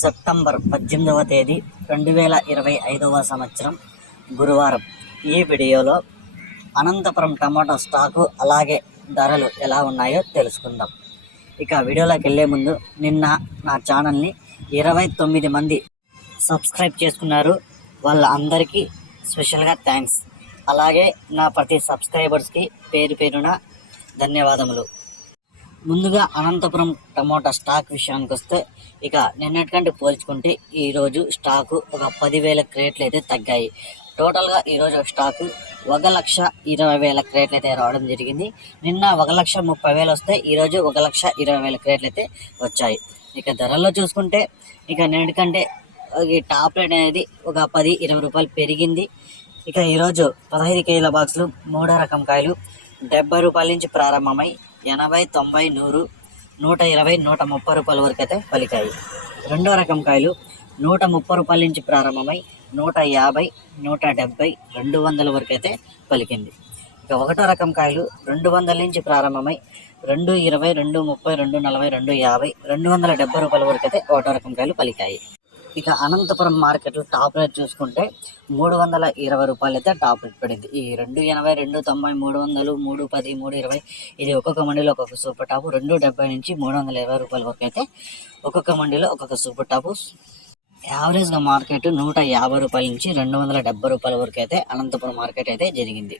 September 18వ తేదీ 2025వ సంవత్సరం గురువారం. ఈ వీడియోలో అనంతపురం టమాటో స్టాకు అలాగే ధరలు ఎలా ఉన్నాయో తెలుసుకుందాం. ఇక వీడియోలోకి వెళ్ళే ముందు నిన్న నా ఛానల్ని 29 మంది సబ్స్క్రైబ్ చేసుకున్నారు. వాళ్ళ అందరికీ స్పెషల్గా థ్యాంక్స్. అలాగే నా ప్రతి సబ్స్క్రైబర్స్కి పేరు పేరున ధన్యవాదములు. ముందుగా అనంతపురం టమోటా స్టాక్ విషయానికి వస్తే, ఇక నిన్నటికంటే పోల్చుకుంటే ఈరోజు స్టాకు ఒక 10,000 క్రేట్లు అయితే తగ్గాయి. టోటల్గా ఈరోజు స్టాకు 1,20,000 క్రేట్లు అయితే రావడం జరిగింది. నిన్న 1,30,000 వస్తే ఈరోజు 1,20,000 క్రేట్లు అయితే వచ్చాయి. ఇక ధరల్లో చూసుకుంటే, ఇక నిన్నటికంటే ఈ టాప్ రేట్ అనేది ఒక 10-20 రూపాయలు పెరిగింది. ఇక ఈరోజు 15 కేజీల బాక్సులు మూడో రకం కాయలు 70 రూపాయల నుంచి ప్రారంభమై 80, 90, 100, 120, 130 రూపాయల వరకు అయితే పలికాయి. రెండో రకం కాయలు 130 రూపాయల నుంచి ప్రారంభమై 150, 170, 200 వరకు అయితే పలికింది. ఇక ఒకటో రకం కాయలు 200 నుంచి ప్రారంభమై 220, 230, 240, 250, 270 రూపాయల వరకు అయితే ఒకటో రకం కాయలు పలికాయి. ఇక అనంతపురం మార్కెట్లో టాప్ రేట్ చూసుకుంటే 320 రూపాయలు అయితే టాప్ రేట్ పడింది. ఈ 280, 290, 300, 310, 320 ఇది ఒక్కొక్క మండీలో ఒక్కొక్క సూపర్ టాపు. 270 నుంచి 320 రూపాయల వరకు అయితే ఒక్కొక్క మండీలో ఒక్కొక్క సూపర్ టాపు. యావరేజ్గా మార్కెట్ 150 రూపాయల నుంచి 270 రూపాయల వరకు అయితే అనంతపురం మార్కెట్ అయితే జరిగింది.